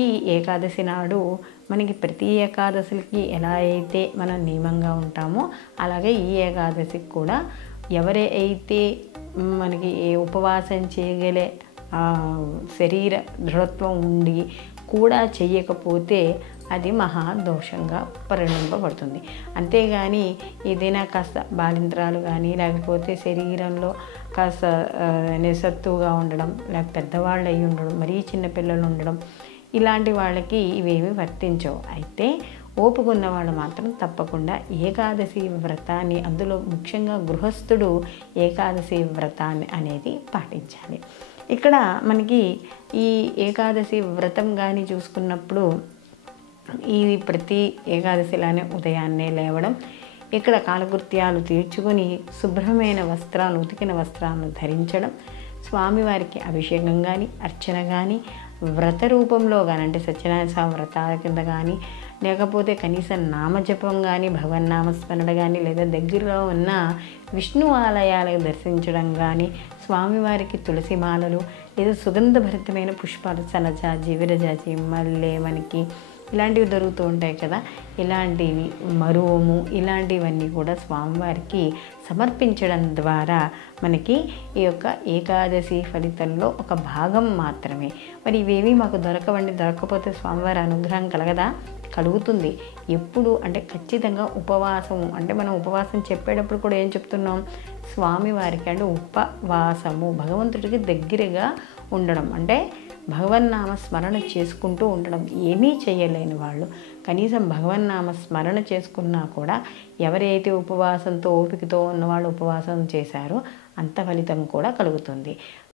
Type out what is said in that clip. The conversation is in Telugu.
ఈ ఏకాదశి నాడు మనకి ప్రతి ఏకాదశికి ఎలా అయితే మనం నియమంగా ఉంటామో అలాగే ఈ ఏకాదశికి కూడా ఎవరైతే మనకి ఉపవాసం చేయగలే శరీర దృఢత్వం ఉండి కూడా చెయ్యకపోతే అది మహాదోషంగా పరిగణింపబడుతుంది. అంతేగాని ఏదైనా కాస్త బాలింత్రాలు కానీ లేకపోతే శరీరంలో కాస్త నిస్సత్తుగా ఉండడం, లేక పెద్దవాళ్ళు అయి ఉండడం, మరీ చిన్నపిల్లలు ఉండడం, ఇలాంటి వాళ్ళకి ఇవేమీ వర్తించవు. అయితే ఓపిక ఉన్నవాళ్ళు మాత్రం తప్పకుండా ఏకాదశి వ్రతాన్ని, అందులో ముఖ్యంగా గృహస్థుడు ఏకాదశి వ్రతాన్ని అనేది పాటించాలి. ఇక్కడ మనకి ఈ ఏకాదశి వ్రతం కానీ చూసుకున్నప్పుడు ఇది ప్రతి ఏకాదశిలానే ఉదయాన్నే లేవడం, ఇక్కడ కాలకృత్యాలు తీర్చుకొని శుభ్రమైన వస్త్రాలు, ఉతికిన వస్త్రాలను ధరించడం, స్వామివారికి అభిషేకం కానీ అర్చన కానీ వ్రత రూపంలో కానీ అంటే సత్యనారాయణ స్వామి వ్రతాల కింద కానీ లేకపోతే కనీసం నామజపం కానీ భగవన్నామస్మరణ కానీ లేదా దగ్గరలో ఉన్న విష్ణు ఆలయాలకు దర్శించడం కానీ స్వామివారికి తులసి మాలలు లేదా సుగంధభరితమైన పుష్పాలు సనజాజి, విరజాజి, మల్లె మనకి ఇలాంటివి దొరుకుతూ ఉంటాయి కదా, ఇలాంటివి మరువము ఇలాంటివన్నీ కూడా స్వామివారికి సమర్పించడం ద్వారా మనకి ఈ యొక్క ఏకాదశి ఫలితంలో ఒక భాగం మాత్రమే. మరి ఇవేమీ మాకు దొరకకపోతే స్వామివారి అనుగ్రహం కలగదా? కలుగుతుంది. ఎప్పుడు అంటే ఖచ్చితంగా ఉపవాసము అంటే మనం ఉపవాసం చెప్పేటప్పుడు కూడా ఏం చెప్తున్నాం? స్వామివారికి అంటే ఉపవాసము భగవంతుడికి దగ్గరగా ఉండడం అంటే భగవన్నామ స్మరణ చేసుకుంటూ ఉండడం. ఏమీ చేయలేని వాళ్ళు కనీసం భగవన్నామ స్మరణ చేసుకున్నా కూడా ఎవరైతే ఉపవాసంతో ఓపికతో ఉన్నవాళ్ళు ఉపవాసం చేశారో అంత ఫలితం కూడా కలుగుతుంది.